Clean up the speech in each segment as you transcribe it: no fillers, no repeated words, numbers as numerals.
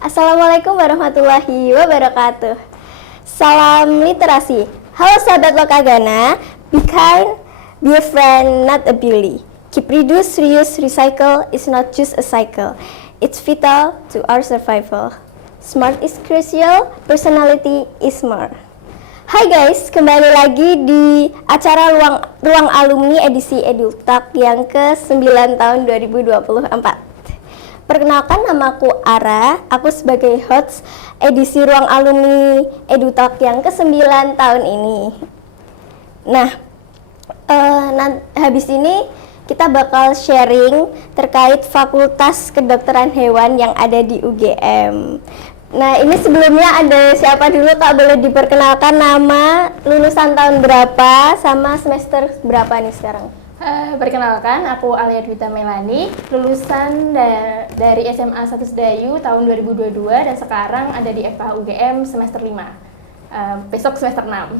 Assalamualaikum warahmatullahi wabarakatuh. Salam literasi. Halo sahabat Lokagana, be kind, be a friend, not a bully. Keep reduce, reuse, recycle is not just a cycle. It's vital to our survival. Smart is crucial, personality is more. Hai guys, kembali lagi di acara Ruang Alumni edisi EduTalk yang ke-9 tahun 2024. Perkenalkan, namaku Ara, aku sebagai host edisi Ruang Alumni EduTalk yang ke-9 tahun ini. Nah, habis ini kita bakal sharing terkait Fakultas Kedokteran Hewan yang ada di UGM. Nah, ini sebelumnya ada siapa dulu Kak? Boleh diperkenalkan nama, lulusan tahun berapa, sama semester berapa nih sekarang? Perkenalkan, aku Alia Dwita Melani, lulusan dari SMA 1 Sedayu tahun 2022 dan sekarang ada di FH UGM semester 5. Besok semester 6.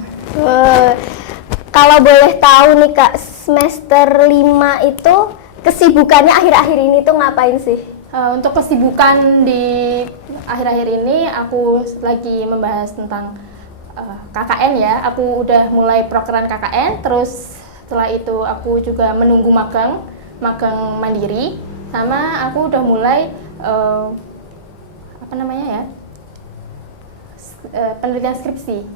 Kalau boleh tahu nih Kak, semester 5 itu kesibukannya akhir-akhir ini tuh ngapain sih? Untuk kesibukan di akhir-akhir ini aku lagi membahas tentang KKN ya. Aku udah mulai prokeran KKN, terus setelah itu aku juga menunggu magang mandiri, sama aku udah mulai penelitian skripsi.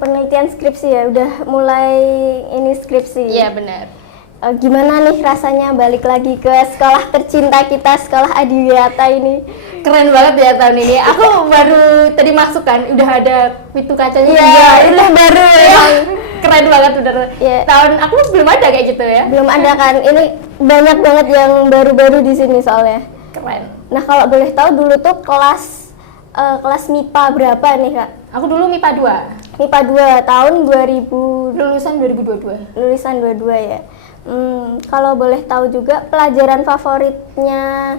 Penelitian skripsi ya, udah mulai ini skripsi. Iya benar. Gimana nih rasanya balik lagi ke sekolah tercinta kita, sekolah Adiwiyata ini? Keren banget ya tahun ini. Aku baru tadi masuk kan, udah ada pintu kacanya juga. Iya, itu baru ya. Keren banget udah. Yeah. Tahun aku belum ada kayak gitu ya. Belum ada kan? Ini banyak banget yang baru-baru di sini soalnya. Keren. Nah, kalau boleh tahu dulu tuh kelas MIPA berapa nih Kak? Aku dulu MIPA 2. MIPA 2 tahun 2000. Lulusan 2022. Lulusan 22 ya. Kalau boleh tahu juga pelajaran favoritnya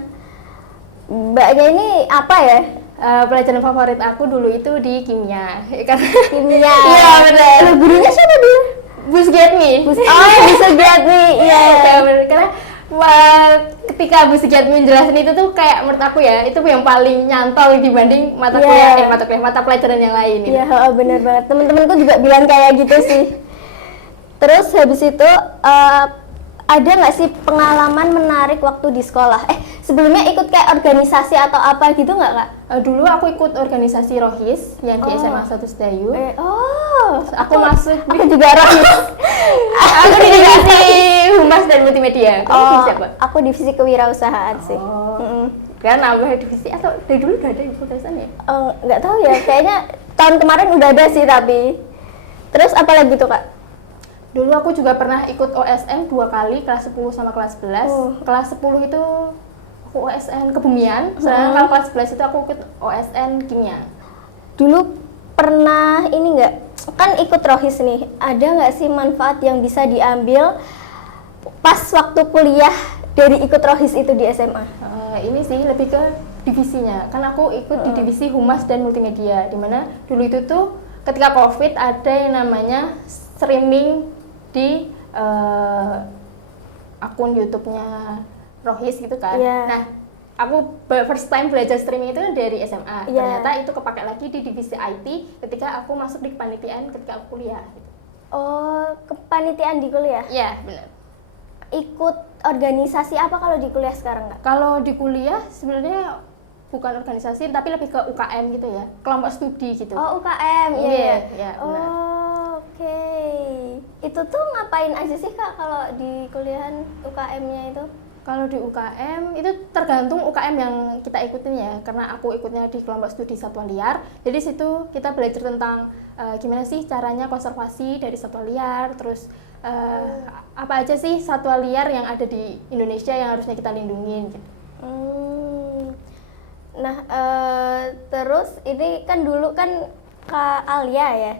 Mbaknya ini apa ya? Pelajaran favorit aku dulu itu di kimia. Karena Kimia. Iya benar. Gurunya siapa dulu? Bu Sugiatmi. Bu Sugiatmi. Iya. Karena ketika Bu Sugiatmi menjelaskan itu tuh kayak menurut aku ya, itu yang paling nyantol dibanding mata pelajaran yang lain. Iya, benar banget. Temen-temenku juga bilang kayak gitu sih. Terus habis itu ada nggak sih pengalaman menarik waktu di sekolah? Sebelumnya ikut kayak organisasi atau apa gitu nggak Kak? Dulu aku ikut organisasi Rohis yang di SMA 1 Sedayu. Aku masuk. Aku juga Rohis. Aku di divisi Humas dan Multimedia. Kamu siapa? Aku divisi kewirausahaan sih. Kan nambah divisi atau dari dulu udah ada fakultasan ya? Nggak tahu ya. Kayaknya tahun kemarin udah ada sih tapi. Terus apa lagi tuh Kak? Dulu aku juga pernah ikut OSN 2 kali, kelas 10 sama kelas 11. Kelas 10 itu aku OSN kebumian, sedangkan kalau kelas 11 itu aku ikut OSN kimia. Dulu pernah ini nggak, kan ikut Rohis nih, ada nggak sih manfaat yang bisa diambil pas waktu kuliah dari ikut Rohis itu di SMA? Ini sih lebih ke divisinya, kan aku ikut di divisi Humas dan Multimedia, dimana dulu itu tuh ketika COVID ada yang namanya streaming di akun YouTube-nya Rohis gitu kan. Yeah. Nah, aku first time belajar streaming itu dari SMA. Yeah. Ternyata itu kepake lagi di divisi IT ketika aku masuk di kepanitiaan ketika aku kuliah gitu. Kepanitiaan di kuliah? Iya, benar. Ikut organisasi apa kalau di kuliah sekarang Kak? Kalau di kuliah sebenarnya bukan organisasi tapi lebih ke UKM gitu ya. Kelompok studi gitu. UKM. Iya, benar. Oke. Itu tuh ngapain aja sih Kak kalau di kuliahan UKM-nya itu? Kalau di UKM itu tergantung UKM yang kita ikutin ya, karena aku ikutnya di kelompok studi satwa liar. Jadi situ kita belajar tentang gimana sih caranya konservasi dari satwa liar, terus apa aja sih satwa liar yang ada di Indonesia yang harusnya kita lindungi gitu. Nah, terus ini kan dulu kan Kak Alia ya,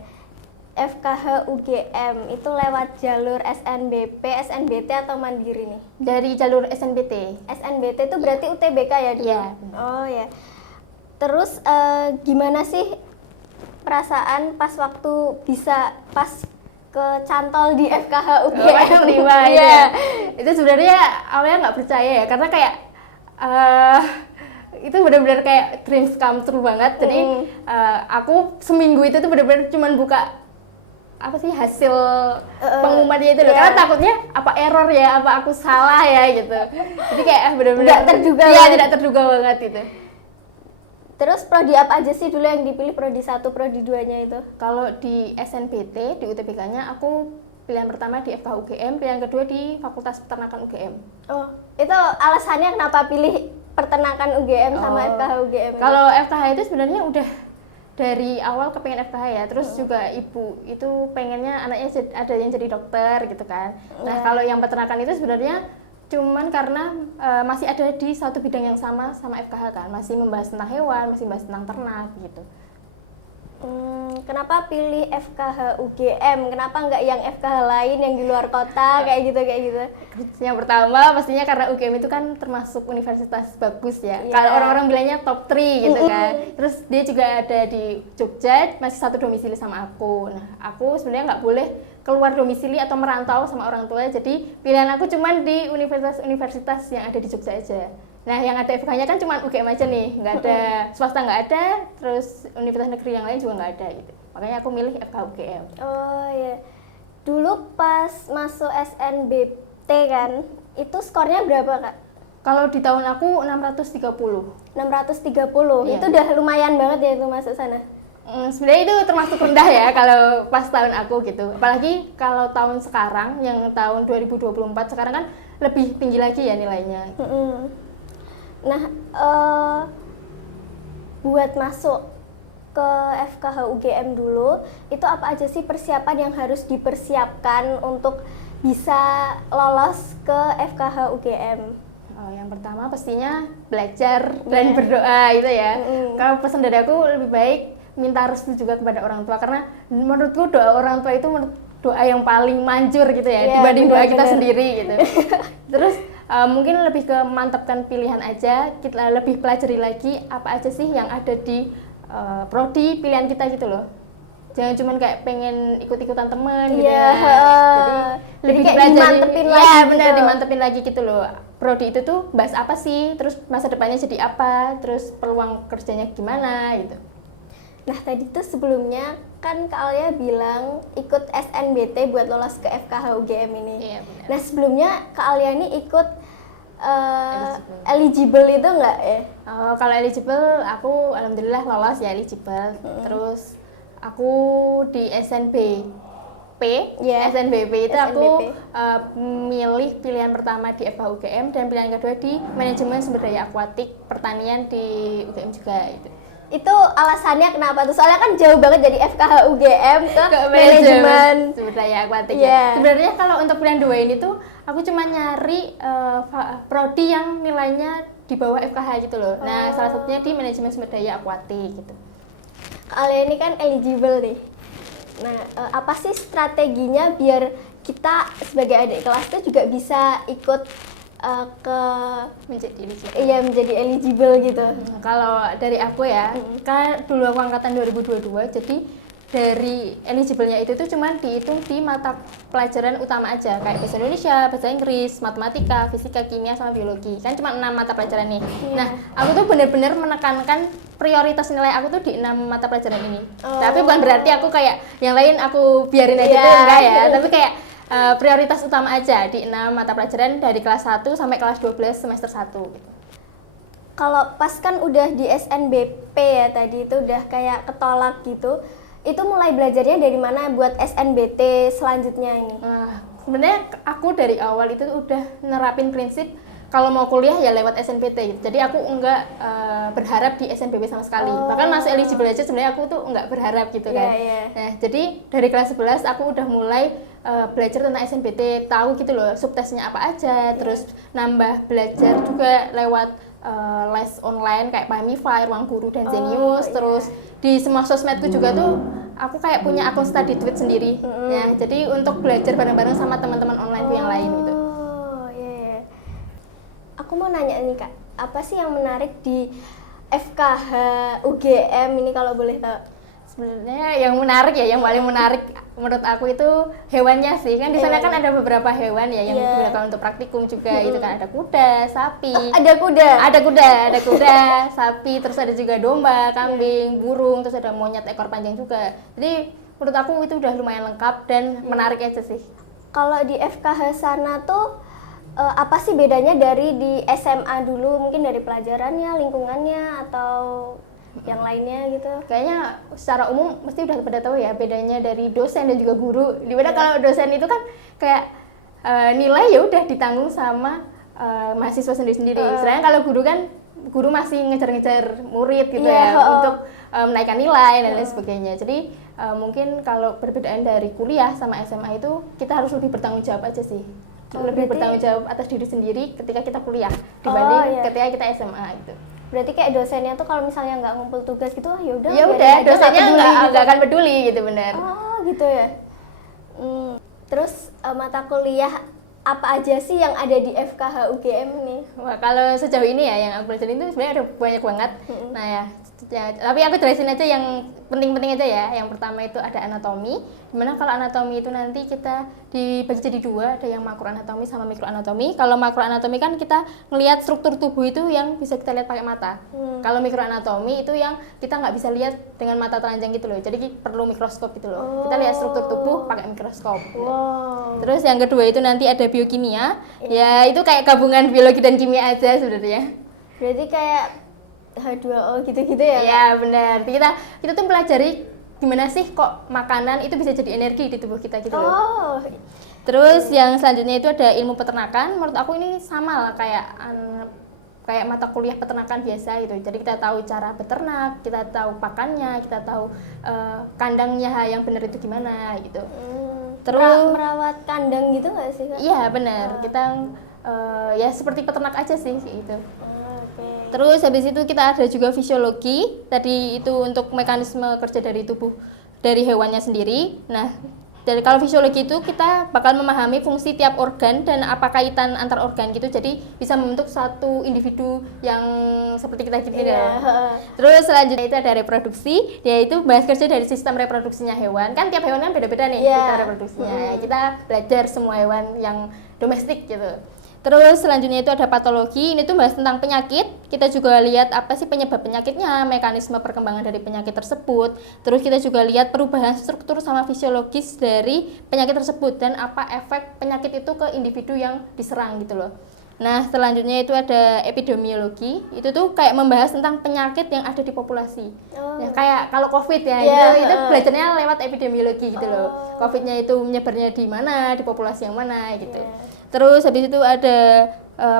FKH UGM itu lewat jalur SNBP, SNBT atau mandiri nih? Dari jalur SNBT. SNBT itu berarti UTBK ya dulu? Iya. Oh ya. Terus gimana sih perasaan pas waktu bisa pas kecantol di FKH UGM? Iya. Itu sebenarnya awalnya nggak percaya ya, karena kayak itu benar-benar kayak dreams come true banget. Jadi aku seminggu itu tuh benar-benar cuman buka apa sih hasil pengumumannya itu loh, karena takutnya apa error ya, apa aku salah ya gitu. Jadi kayak benar-benar Tidak terduga ya, banget. tidak terduga banget itu. Terus prodi apa aja sih dulu yang dipilih, prodi 1, prodi 2-nya itu? Kalau di SNBT, di UTBK-nya aku pilihan pertama di FKH UGM, pilihan kedua di Fakultas Peternakan UGM. Oh, itu alasannya kenapa pilih peternakan UGM sama FKH UGM? Kalau FKH itu sebenarnya udah dari awal kepengen FKH ya, terus juga ibu itu pengennya anaknya ada yang jadi dokter gitu kan. Nah kalau yang peternakan itu sebenarnya cuman karena masih ada di satu bidang yang sama FKH kan, masih membahas tentang hewan, masih membahas tentang ternak gitu. Kenapa pilih FKH UGM? Kenapa nggak yang FKH lain yang di luar kota kayak gitu? Yang pertama pastinya karena UGM itu kan termasuk universitas bagus ya. Yeah. Kalau orang-orang bilangnya top 3 gitu kan. Terus dia juga ada di Jogja, masih satu domisili sama aku. Nah, aku sebenarnya nggak boleh keluar domisili atau merantau sama orang tua. Jadi pilihan aku cuman di universitas-universitas yang ada di Jogja aja. Nah, yang ada FK-nya kan cuma UGM aja nih, nggak ada swasta, nggak ada, terus universitas negeri yang lain juga nggak ada gitu. Makanya aku milih FK UGM. Oh iya. Dulu pas masuk SNBT kan, itu skornya berapa Kak? Kalau di tahun aku 630. 630, Iya. itu udah lumayan banget ya itu masuk sana? Sebenarnya itu termasuk rendah ya kalau pas tahun aku gitu. Apalagi kalau tahun sekarang, yang tahun 2024 sekarang kan lebih tinggi lagi ya nilainya. Nah, buat masuk ke FKH UGM dulu, itu apa aja sih persiapan yang harus dipersiapkan untuk bisa lolos ke FKH UGM? Yang pertama pastinya belajar dan berdoa itu ya. Kalau pesan dari aku lebih baik minta restu juga kepada orang tua, karena menurutku doa orang tua itu doa yang paling manjur gitu ya, dibanding doa kita sendiri gitu. Terus mungkin lebih ke mantapkan pilihan aja, kita lebih pelajari lagi apa aja sih yang ada di prodi pilihan kita gitu loh. Jangan cuman kayak pengen ikut-ikutan temen gitu ya. Jadi lebih kayak dipelajari, dimantepin lagi ya benar, gitu. dimantepin lagi gitu loh. Prodi itu tuh bahas apa sih, terus masa depannya jadi apa, terus peluang kerjanya gimana gitu. Nah tadi tuh sebelumnya kan Kak Alia bilang ikut SNBT buat lolos ke FKH UGM ini. Iya, benar. Nah sebelumnya Kak Alia ini ikut eligible itu enggak ya? Kalau eligible aku alhamdulillah lolos ya, eligible. Terus aku di SNBP itu aku milih pilihan pertama di FKH UGM dan pilihan kedua di manajemen sumber daya akuatik pertanian di UGM juga itu. Itu alasannya kenapa tuh? Soalnya kan jauh banget dari FKH UGM ke manajemen sumber daya akuatik Yeah. ya. Sebenarnya kalau untuk pilihan dua ini tuh aku cuma nyari prodi yang nilainya di bawah FKH gitu loh. Nah, salah satunya di manajemen sumber daya akuatik gitu. Kalian ini kan eligible nih. Nah, apa sih strateginya biar kita sebagai adik kelas tuh juga bisa ikut menjadi eligible gitu? Kalau dari aku ya, kan dulu aku angkatan 2022, jadi dari eligible-nya itu tuh cuma dihitung di mata pelajaran utama aja, kayak bahasa Indonesia, bahasa Inggris, matematika, fisika, kimia, sama biologi. Kan cuma 6 mata pelajaran nih. Nah, aku tuh bener-bener menekankan prioritas nilai aku tuh di 6 mata pelajaran ini. Tapi bukan berarti aku kayak yang lain aku biarin aja tuh, enggak ya. Tapi kayak prioritas utama aja di 6 mata pelajaran dari kelas 1 sampai kelas 12 semester 1 gitu. Kalau pas kan udah di SNBP ya tadi itu udah kayak ketolak gitu, itu mulai belajarnya dari mana buat SNBT selanjutnya ini? Sebenarnya aku dari awal itu udah nerapin prinsip kalau mau kuliah ya lewat SNPT gitu. Jadi aku enggak berharap di SNBP sama sekali. Bahkan masuk eligible aja sebenarnya aku tuh enggak berharap gitu kan. Nah, jadi dari kelas 11 aku udah mulai belajar tentang SNBT, tahu gitu loh subtesnya apa aja, terus nambah belajar juga lewat les online kayak Pamify, Ruang Guru, dan Zenius. Terus di semua sosmedku juga tuh aku kayak punya akun study tweet sendiri. Ya, jadi untuk belajar bareng-bareng sama teman-teman onlineku yang lain gitu. Aku mau nanya nih Kak, apa sih yang menarik di FKH UGM ini kalau boleh tahu? Sebenarnya yang menarik ya, yang paling menarik menurut aku itu hewannya sih. Kan di sana kan ada beberapa hewan ya yang digunakan untuk praktikum juga. Itu kan ada kuda, sapi. Ada kuda. Ada kuda, sapi, terus ada juga domba, kambing, burung, terus ada monyet ekor panjang juga. Jadi menurut aku itu udah lumayan lengkap dan menarik aja sih. Kalau di FKH sana tuh apa sih bedanya dari di SMA dulu? Mungkin dari pelajarannya, lingkungannya, atau yang lainnya gitu? Kayaknya secara umum mesti udah pada tahu ya bedanya dari dosen dan juga guru. Dimana kalau dosen itu kan kayak nilai ya udah ditanggung sama mahasiswa sendiri-sendiri. Sedangkan kalau guru kan guru masih ngejar-ngejar murid gitu ya untuk menaikkan nilai dan lain sebagainya. Jadi mungkin kalau perbedaan dari kuliah sama SMA itu kita harus lebih bertanggung jawab aja sih. Lebih bertanggung jawab atas diri sendiri ketika kita kuliah dibanding ketika kita SMA gitu. Berarti kayak dosennya tuh kalau misalnya nggak ngumpul tugas gitu, ya udah dosennya nggak akan peduli gitu, benar. Oh gitu ya. Terus mata kuliah apa aja sih yang ada di FKH UGM nih? Wah, kalau sejauh ini ya yang aku pelajarin itu sebenarnya ada banyak banget. Nah ya, tapi aku jelasin aja yang penting-penting aja ya. Yang pertama itu ada anatomi. Dimana kalau anatomi itu nanti kita dibagi jadi dua, ada yang makroanatomi sama mikroanatomi. Kalau makroanatomi kan kita ngelihat struktur tubuh itu yang bisa kita lihat pakai mata. Kalau mikroanatomi itu yang kita nggak bisa lihat dengan mata telanjang gitu loh. Jadi perlu mikroskop gitu loh. Kita lihat struktur tubuh pakai mikroskop. Terus yang kedua itu nanti ada biokimia. Ya itu kayak gabungan biologi dan kimia aja sebenarnya. Berarti kayak H2O gitu-gitu ya? Iya benar. Kita tuh pelajari gimana sih kok makanan itu bisa jadi energi di tubuh kita gitu loh. Terus yang selanjutnya itu ada ilmu peternakan. Menurut aku ini sama lah kayak mata kuliah peternakan biasa gitu. Jadi kita tahu cara beternak, kita tahu pakannya, kita tahu kandangnya yang benar itu gimana gitu. Terus merawat kandang gitu nggak sih, Kak? Iya benar. Kita ya seperti peternak aja sih gitu. Terus habis itu kita ada juga fisiologi. Tadi itu untuk mekanisme kerja dari tubuh dari hewannya sendiri. Nah, kalau fisiologi itu kita bakal memahami fungsi tiap organ dan apa kaitan antar organ gitu. Jadi bisa membentuk satu individu yang seperti kita gitu ya. Terus selanjutnya itu ada reproduksi, yaitu bahas kerja dari sistem reproduksinya hewan. Kan tiap hewan kan beda-beda nih sistem reproduksinya. Kita belajar semua hewan yang domestik gitu. Terus selanjutnya itu ada patologi, ini tuh bahas tentang penyakit. Kita juga lihat apa sih penyebab penyakitnya, mekanisme perkembangan dari penyakit tersebut. Terus kita juga lihat perubahan struktur sama fisiologis dari penyakit tersebut dan apa efek penyakit itu ke individu yang diserang gitu loh. Nah, selanjutnya itu ada epidemiologi. Itu tuh kayak membahas tentang penyakit yang ada di populasi. Ya, kayak kalau COVID ya, itu belajarnya lewat epidemiologi gitu loh. COVID-nya itu menyebarnya di mana, di populasi yang mana gitu. Terus habis itu ada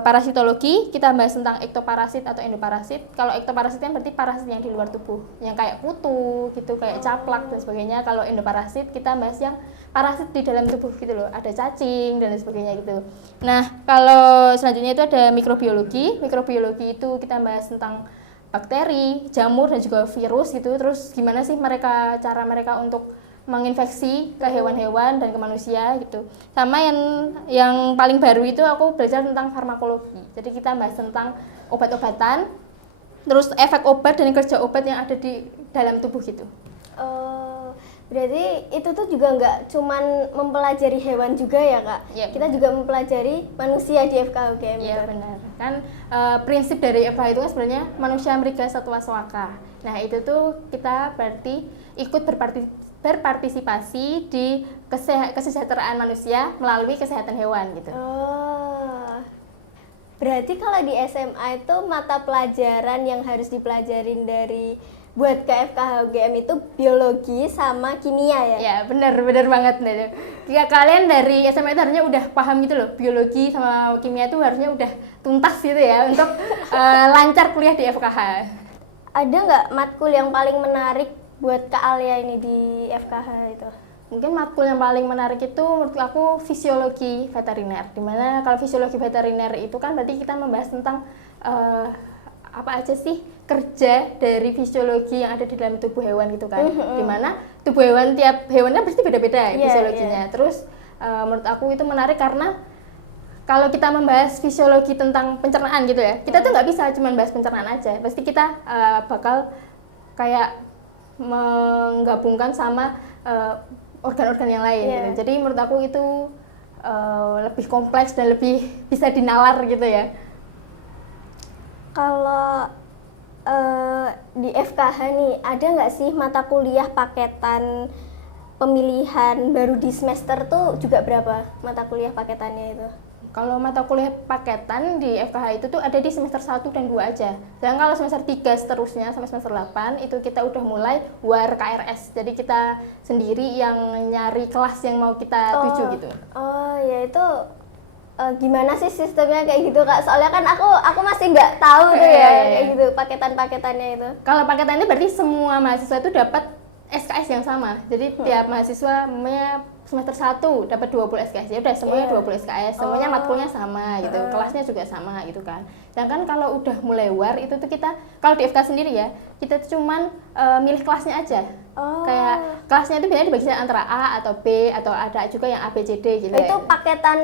parasitologi, kita bahas tentang ektoparasit atau endoparasit. Kalau ektoparasit kan berarti parasit yang di luar tubuh, yang kayak kutu gitu, kayak caplak dan sebagainya. Kalau endoparasit kita bahas yang parasit di dalam tubuh gitu loh, ada cacing dan sebagainya gitu. Nah, kalau selanjutnya itu ada mikrobiologi. Mikrobiologi itu kita bahas tentang bakteri, jamur dan juga virus gitu. Terus gimana sih cara mereka untuk menginfeksi ke hewan-hewan dan ke manusia gitu. Sama yang paling baru itu aku belajar tentang farmakologi. Jadi kita bahas tentang obat-obatan, terus efek obat dan kerja obat yang ada di dalam tubuh gitu. Berarti itu tuh juga nggak cuman mempelajari hewan juga ya, Kak? Ya, kita juga mempelajari manusia di FKH UGM. Iya benar. Kan prinsip dari FKH itu kan sebenarnya manusia mriga satwa swaka. Nah, itu tuh kita berarti ikut berpartisipasi di kesejahteraan manusia melalui kesehatan hewan gitu. Berarti kalau di SMA itu mata pelajaran yang harus dipelajarin buat ke FKH UGM itu biologi sama kimia ya? Ya benar banget. Kalian dari SMA itu harusnya udah paham gitu loh, biologi sama kimia itu harusnya udah tuntas gitu ya untuk lancar kuliah di FKH. Ada nggak matkul yang paling menarik buat Kak Alia ini di FKH itu? Mungkin matkul yang paling menarik itu menurut aku fisiologi veteriner. Dimana kalau fisiologi veteriner itu kan berarti kita membahas tentang apa aja sih kerja dari fisiologi yang ada di dalam tubuh hewan gitu kan. Dimana tubuh hewan, tiap hewan kan pasti beda-beda fisiologinya. Terus menurut aku itu menarik karena kalau kita membahas fisiologi tentang pencernaan gitu ya, kita tuh nggak bisa cuma bahas pencernaan aja. Pasti kita bakal kayak menggabungkan sama organ-organ yang lain gitu. Jadi menurut aku itu lebih kompleks dan lebih bisa dinalar gitu ya. Kalau di FKH nih, ada nggak sih mata kuliah paketan pemilihan baru di semester tuh juga berapa mata kuliah paketannya itu? Kalau mata kuliah paketan di FKH itu tuh ada di semester 1 dan 2 aja. Dan kalau semester 3 seterusnya sampai semester 8 itu kita udah mulai war KRS. Jadi kita sendiri yang nyari kelas yang mau kita tuju gitu. Oh ya itu gimana sih sistemnya kayak gitu Kak? Soalnya kan aku masih nggak tahu tuh ya kayak gitu paketan-paketannya itu. Kalau paketan itu berarti semua mahasiswa itu dapat SKS yang sama. Jadi tiap mahasiswa semester 1 dapat 20 SKS. Ya udah semuanya 20 SKS, semuanya matkulnya sama gitu. Kelasnya juga sama gitu kan. Sedangkan kalau udah mulai war itu tuh kita kalau di FK sendiri ya, kita tuh cuman milih kelasnya aja. Kayak kelasnya itu biasanya dibagi antara A atau B atau ada juga yang A B C D gitu. Itu paketan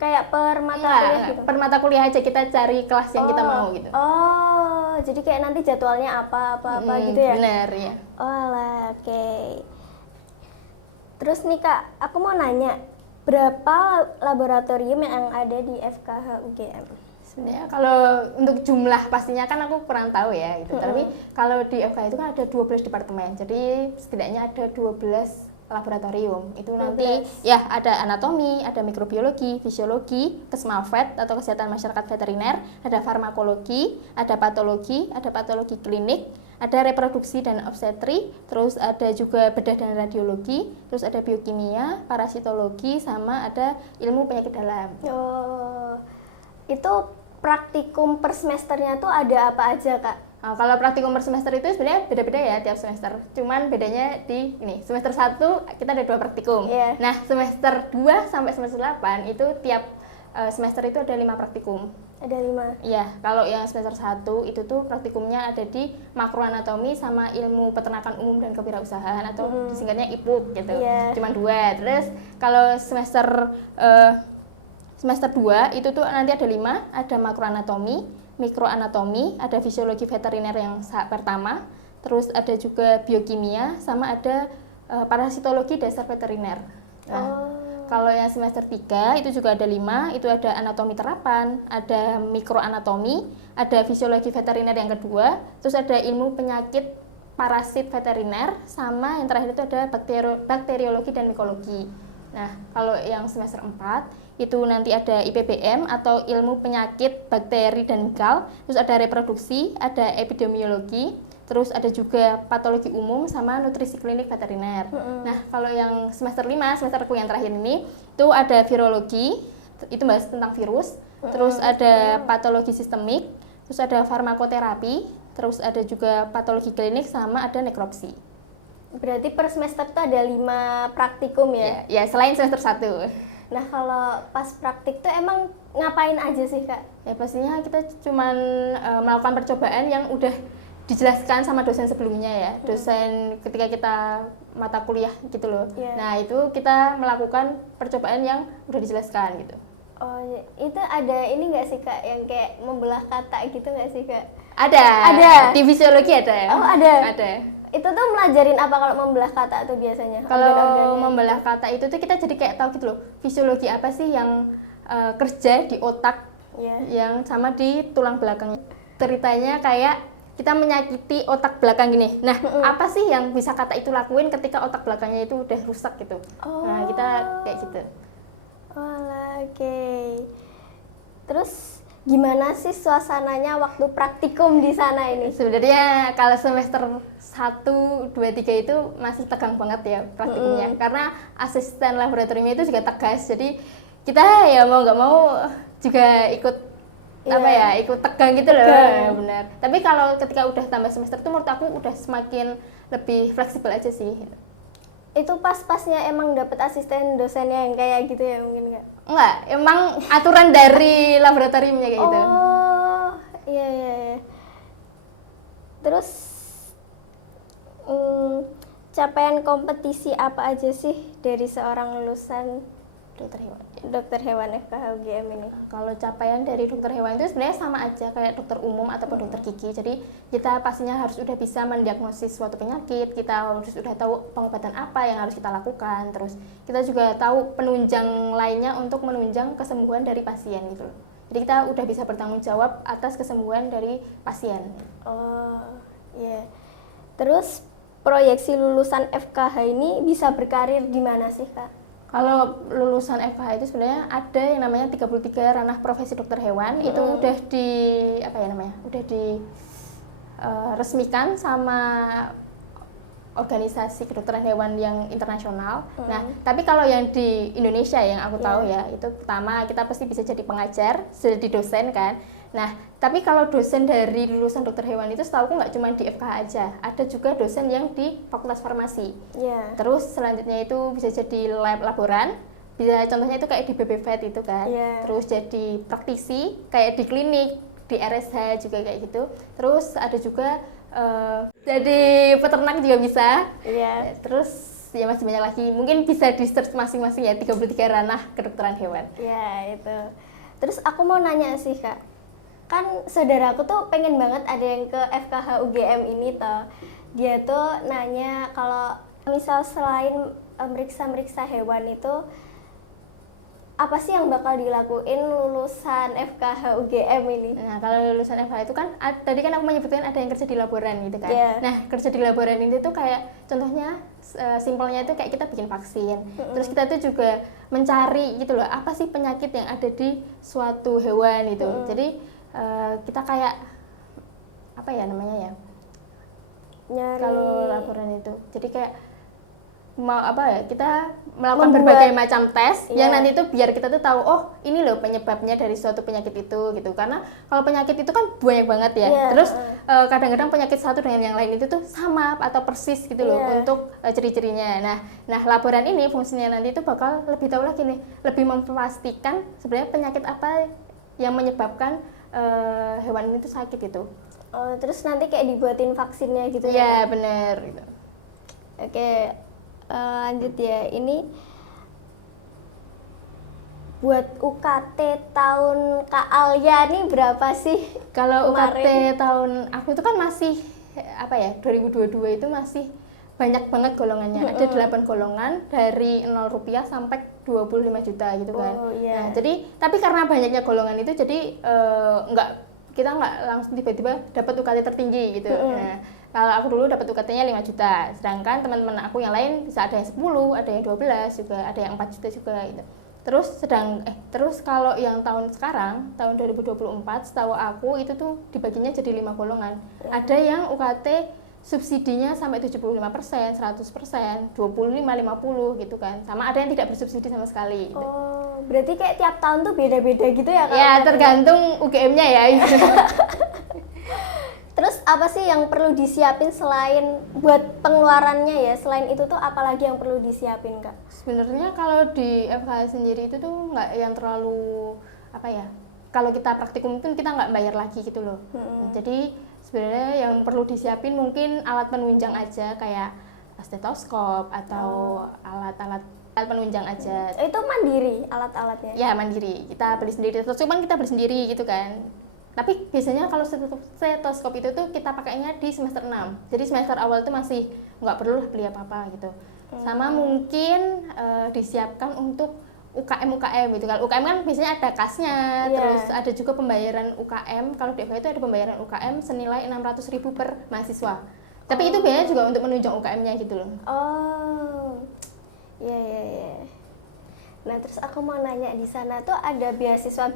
kayak per mata kuliah gitu? Per mata kuliah aja kita cari kelas yang kita mau gitu. Oh, jadi kayak nanti jadwalnya apa gitu ya? Bener ya. Oh alah, oke. Terus nih Kak, aku mau nanya, berapa laboratorium yang ada di FKH UGM? Sebenarnya kalau untuk jumlah pastinya kan aku kurang tahu ya gitu. Tapi kalau di FKH itu kan ada 12 departemen. Jadi setidaknya ada 12 laboratorium. Itu nanti ya ada anatomi, ada mikrobiologi, fisiologi, kesmalvet atau kesehatan masyarakat veteriner, ada farmakologi, ada patologi klinik, ada reproduksi dan obstetri, terus ada juga bedah dan radiologi, terus ada biokimia, parasitologi, sama ada ilmu penyakit dalam. Oh, itu praktikum per semesternya tuh ada apa aja Kak? Nah, kalau praktikum per semester itu sebenarnya beda-beda ya tiap semester. Cuman bedanya di ini, semester 1 kita ada 2 praktikum. Nah, semester 2 sampai semester 8 itu tiap semester itu ada 5 praktikum. Ada 5? Iya, kalau yang semester 1 itu tuh praktikumnya ada di makroanatomi sama ilmu peternakan umum dan kewirausahaan atau disingkatnya IPUK gitu. Cuman 2. Terus kalau semester 2 itu tuh nanti ada 5, ada makroanatomi, mikroanatomi, ada fisiologi veteriner yang pertama, terus ada juga biokimia, sama ada parasitologi dasar veteriner. Nah, kalau yang semester 3 itu juga ada 5, itu ada anatomi terapan, ada mikroanatomi, ada fisiologi veteriner yang kedua, terus ada ilmu penyakit parasit veteriner, sama yang terakhir itu ada bakteriologi dan mikologi. Nah, kalau yang semester 4 itu nanti ada IPBM atau ilmu penyakit bakteri dan mikal, terus ada reproduksi, ada epidemiologi, terus ada juga patologi umum sama nutrisi klinik veteriner. Nah, kalau yang semester 5, semesterku yang terakhir ini, itu ada virologi, itu bahas tentang virus, terus ada patologi sistemik, terus ada farmakoterapi, terus ada juga patologi klinik sama ada nekropsi. Berarti per semester itu ada 5 praktikum ya? Ya, selain semester 1. Nah, kalau pas praktik tuh emang ngapain aja sih Kak? Ya pastinya kita cuman melakukan percobaan yang udah dijelaskan sama dosen sebelumnya ya. Dosen ketika kita mata kuliah gitu loh. Nah, itu kita melakukan percobaan yang udah dijelaskan gitu. Oh, itu ada ini nggak sih Kak, yang kayak membelah kata gitu nggak sih Kak? Ada. Di fisiologi ada ya? Oh, ada? Ada. Itu tuh melajarin apa kalau membelah kata tuh biasanya? Kalau membelah kata itu tuh kita jadi kayak tahu gitu loh, fisiologi apa sih yang kerja di otak yang sama di tulang belakang. Ceritanya kayak kita menyakiti otak belakang gini. Nah, apa sih yang bisa kata itu lakuin ketika otak belakangnya itu udah rusak gitu. Nah, kita kayak gitu. Oke. Terus gimana sih suasananya waktu praktikum di sana ini? Sebenarnya kalau semester 1, 2, 3 itu masih tegang banget ya praktikumnya. Karena asisten laboratoriumnya itu juga tegas. Jadi kita ya mau nggak mau juga ikut ikut tegang gitu loh. Benar. Tapi kalau ketika udah tambah semester itu menurut aku udah semakin lebih fleksibel aja sih. Itu pas-pasnya emang dapet asisten dosennya yang kayak gitu ya mungkin nggak? Enggak, emang aturan dari laboratoriumnya kayak gitu. Oh, iya. Terus capaian kompetisi apa aja sih dari seorang lulusan dokter hewan FKH UGM ini? Kalau capaian dari dokter hewan itu sebenarnya sama aja kayak dokter umum ataupun dokter gigi. Jadi kita pastinya harus udah bisa mendiagnosis suatu penyakit, kita harus udah tahu pengobatan apa yang harus kita lakukan. Terus kita juga tahu penunjang lainnya untuk menunjang kesembuhan dari pasien gitu loh. Jadi kita udah bisa bertanggung jawab atas kesembuhan dari pasien. Oh, iya. Terus proyeksi lulusan FKH ini bisa berkarir di mana sih, Kak? Kalau lulusan FKH itu sebenarnya ada yang namanya 33 ranah profesi dokter hewan. Itu udah resmikan sama organisasi kedokteran hewan yang internasional. Nah, tapi kalau yang di Indonesia yang aku tahu ya, itu pertama kita pasti bisa jadi pengajar, jadi dosen kan. Nah, tapi kalau dosen dari lulusan dokter hewan itu setahuku nggak cuma di FKH aja, ada juga dosen yang di Fakultas Farmasi. Terus selanjutnya itu bisa jadi laboran, bisa contohnya itu kayak di BPVet itu kan. Terus jadi praktisi kayak di klinik, di RSH juga kayak gitu. Terus ada juga jadi peternak juga bisa. Terus ya masih banyak lagi, mungkin bisa di search masing-masing ya, 33 ranah kedokteran hewan. Ya itu. Terus aku mau nanya sih Kak, kan saudaraku tuh pengen banget ada yang ke FKH UGM ini toh. Dia tuh nanya kalau misal selain meriksa-meriksa hewan itu, apa sih yang bakal dilakuin lulusan FKH UGM ini? Nah, kalau lulusan FKH itu kan, tadi kan aku menyebutkan ada yang kerja di laboran gitu kan. Nah, kerja di laboran ini tuh kayak, contohnya, simpelnya itu kayak kita bikin vaksin. Terus kita tuh juga mencari gitu loh, apa sih penyakit yang ada di suatu hewan itu. Jadi, kita kayak, apa ya namanya ya? Nyari. Kalau laboran itu. Jadi kayak, kita melakukan berbagai macam tes yang nanti itu biar kita tuh tahu, oh ini loh penyebabnya dari suatu penyakit itu gitu. Karena kalau penyakit itu kan banyak banget ya. Terus kadang-kadang penyakit satu dengan yang lain itu tuh sama atau persis gitu loh untuk ciri-cirinya. Nah laboran ini fungsinya nanti itu bakal lebih tahu lagi nih, lebih memastikan sebenarnya penyakit apa yang menyebabkan hewan ini tuh sakit itu. Oh, terus nanti kayak dibuatin vaksinnya gitu ya? Iya bener gitu. Oke. Lanjut ya, ini buat UKT tahun Kak Alia nih berapa sih? Kalau UKT tahun aku itu kan masih 2022 itu masih banyak banget golongannya. Ada 8 golongan dari 0 rupiah sampai 25 juta gitu kan. Nah, jadi tapi karena banyaknya golongan itu jadi kita nggak langsung tiba-tiba dapat UKT tertinggi gitu. Nah, kalau aku dulu dapat UKT-nya 5 juta, sedangkan teman-teman aku yang lain bisa ada yang 10, ada yang 12 juga, ada yang 4 juta juga gitu. Terus kalau yang tahun sekarang, tahun 2024, setahu aku itu tuh dibaginya jadi 5 golongan. Ada yang UKT subsidinya sampai 75%, 100%, 25, 50 gitu kan. Sama ada yang tidak bersubsidi sama sekali. Gitu. Oh, berarti kayak tiap tahun tuh beda-beda gitu ya Kak? Ya, tergantung UGM-nya ya. Gitu. Terus apa sih yang perlu disiapin selain buat pengeluarannya ya? Selain itu tuh apalagi yang perlu disiapin Kak? Sebenarnya kalau di FKH sendiri itu tuh nggak yang terlalu kalau kita praktikum pun kita nggak bayar lagi gitu loh. Jadi sebenarnya yang perlu disiapin mungkin alat penunjang aja kayak stetoskop atau alat-alat penunjang aja. Itu mandiri alat-alatnya? Ya mandiri, kita beli sendiri. Stetoskop kan kita beli sendiri gitu kan. Tapi biasanya kalau stetoskop itu tuh kita pakainya di semester 6. Jadi semester awal tuh masih nggak perlu beli apa-apa gitu. Sama mungkin disiapkan untuk UKM gitu. Kalau UKM kan biasanya ada kasnya, terus ada juga pembayaran UKM. Kalau di FKH itu ada pembayaran UKM senilai 600.000 per mahasiswa. Tapi itu biasanya juga untuk menunjang UKM-nya gitu loh. Oh, iya. Nah terus aku mau nanya, di sana tuh ada beasiswa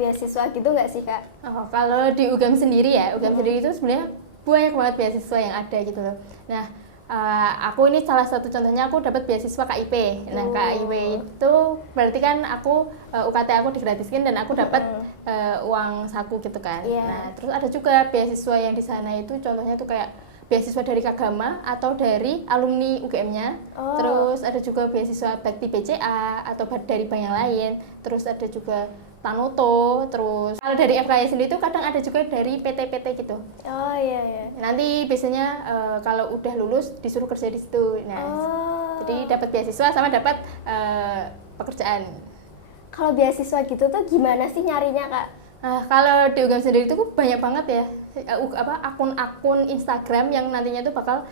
gitu nggak sih Kak? Oh, kalau di UGM sendiri ya, UGM sendiri itu sebenarnya banyak banget beasiswa yang ada gitu loh. Nah, aku ini salah satu contohnya, aku dapat beasiswa KIP. Nah, KIP itu berarti kan aku UKT aku digratiskan dan aku dapat uang saku gitu kan. Nah, terus ada juga beasiswa yang di sana itu contohnya tuh kayak beasiswa dari Kagama atau dari alumni UGM-nya. Terus ada juga beasiswa bakti BCA atau dari bank yang lain. Terus ada juga Tanoto. Terus kalau dari FKH sendiri itu kadang ada juga dari PT-PT gitu. Oh iya. Nanti biasanya kalau udah lulus disuruh kerja di situ. Nah, jadi dapat beasiswa sama dapat pekerjaan. Kalau beasiswa gitu tuh gimana sih nyarinya, Kak? Nah, kalau di UGM sendiri itu banyak banget ya akun-akun Instagram yang nantinya itu bakal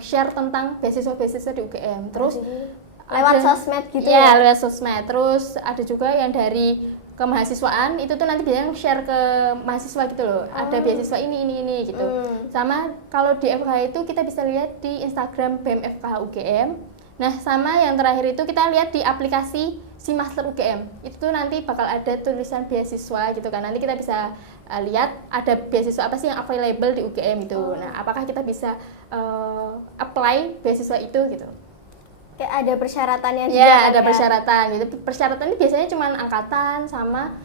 share tentang beasiswa-beasiswa di UGM. Terus Lewat sosmed gitu ya? ya? Lewat sosmed. Terus ada juga yang dari kemahasiswaan itu tuh nanti biasanya share ke mahasiswa gitu loh. Ada beasiswa ini gitu. Sama kalau di FKH itu kita bisa lihat di Instagram BEM FKH UGM. Nah, sama yang terakhir itu kita lihat di aplikasi Si Master UGM. Itu nanti bakal ada tulisan beasiswa gitu kan. Nanti kita bisa lihat ada beasiswa apa sih yang available di UGM itu. Nah, apakah kita bisa apply beasiswa itu gitu. Kayak ada persyaratannya juga. Ya, kan, ada Kak? persyaratan gitu. Persyaratan ini biasanya cuma angkatan sama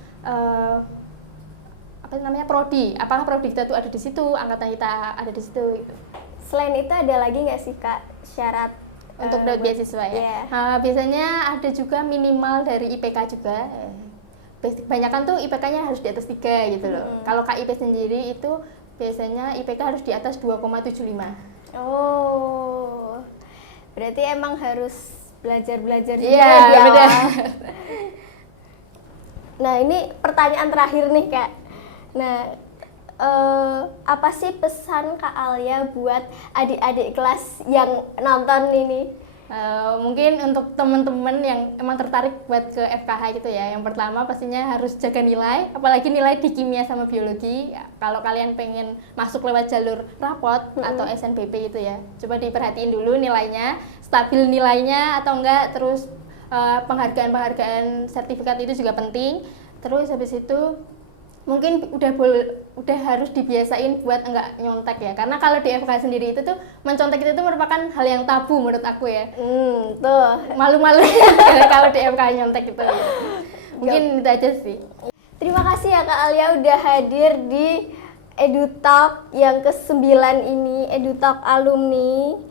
apa namanya prodi. Apakah prodi kita tuh ada di situ, angkatan kita ada di situ gitu. Selain itu ada lagi nggak sih, Kak, syarat Untuk dapat beasiswa ya. Iya. Biasanya ada juga minimal dari IPK juga. Kebanyakan tuh IPK-nya harus di atas 3 gitu loh. Kalau KIP sendiri itu biasanya IPK harus di atas 2,75. Oh, berarti emang harus belajar-belajar juga Iya, di awal. benar. Nah, ini pertanyaan terakhir nih, Kak. Nah, apa sih pesan Kak Alia buat adik-adik kelas yang nonton ini? Mungkin untuk teman-teman yang emang tertarik buat ke FKH gitu ya, yang pertama pastinya harus jaga nilai, apalagi nilai di kimia sama biologi. Ya, kalau kalian pengen masuk lewat jalur rapot atau SNBP gitu ya, coba diperhatiin dulu nilainya, stabil nilainya atau enggak. Terus penghargaan-penghargaan sertifikat itu juga penting. Terus habis itu mungkin udah harus dibiasain buat enggak nyontek ya, karena kalau di FK sendiri itu tuh mencontek itu tuh merupakan hal yang tabu menurut aku ya. Tuh. Malu-malu kalau di FK nyontek itu ya. Mungkin itu aja sih. Terima kasih ya Kak Alia udah hadir di EduTalk yang ke-9 ini, EduTalk alumni.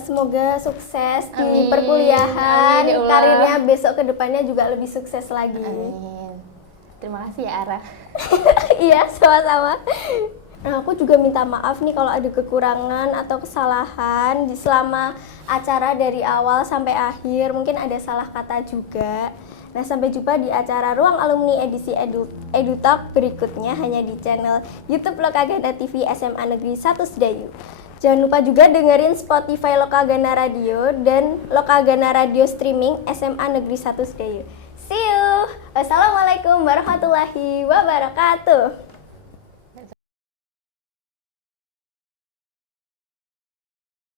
Semoga sukses di Amin. perkuliahan, Amin, ya Allah. karirnya besok kedepannya juga lebih sukses lagi. Amin. Terima kasih ya Ara. Iya, sama-sama. Nah, aku juga minta maaf nih kalau ada kekurangan atau kesalahan di selama acara dari awal sampai akhir. Mungkin ada salah kata juga. Nah, sampai jumpa di acara Ruang Alumni edisi EduTalk berikutnya hanya di channel YouTube Lokagana TV SMA Negeri 1 Sedayu. Jangan lupa juga dengerin Spotify Lokagana Radio dan Lokagana Radio Streaming SMA Negeri 1 Sedayu. See you. Wassalamualaikum warahmatullahi wabarakatuh.